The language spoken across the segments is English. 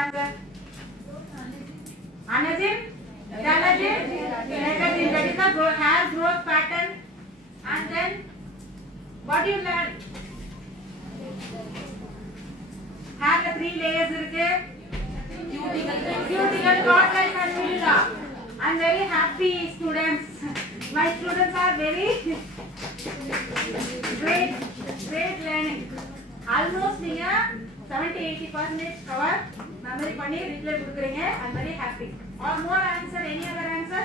Answer. Anagin, Dalagin, Negative. That is the hair growth pattern. And then, what do you learn? Hair 3 layers irukku. Cuticle, cotton and medulla. I am very happy students. My students are very great learning. Almost near 70-80% cover. Memory பண்ணி reply கொடுக்குறீங்க. I am very happy. Or more answer, any other answer?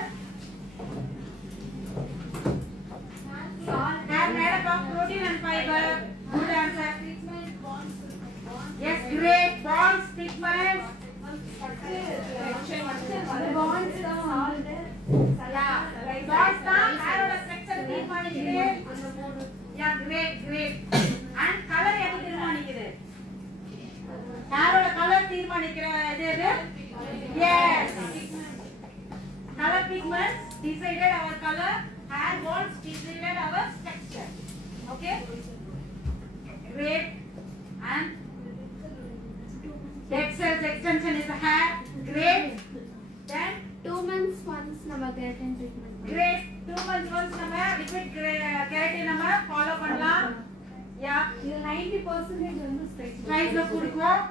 Hair made up of protein and fiber. Good answer. Yes, great. Bonds, pigments. Bonds hair oda structure தீர்மானிக்குது. Yeah, great. And color எது தீர்மானிக்குது? Hair oda color தீர்மானிக்கிறது எது? Yes. Color pigments decided our color. Hair bonds decided our structure. Okay? Great. And dead cells extension is the hair. Great. Then 2 months once நம்ம keratin treatment. Great. 2 months once நம்ம repeat keratin நம்ம follow பண்ணலாம். Yeah. இது 90% வந்து price ல கொடுக்கும்.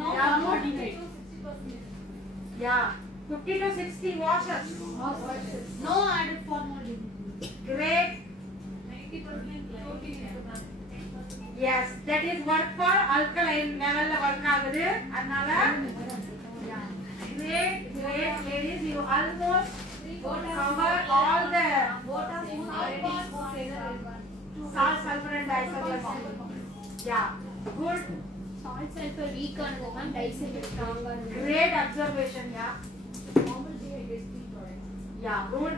No formaldehyde. Yeah. 50 to 60 washes. No added formaldehyde. Great. 90% protein. Yes, that is work for alkaline level la work ஆகுது. அதனால great ladies, you almost cover all the salt, sulfur and disulfur. Yeah, good. Salt sulfur weak ஆனதுதான் disulfur strong ஆனது. Great observation. Yeah, good.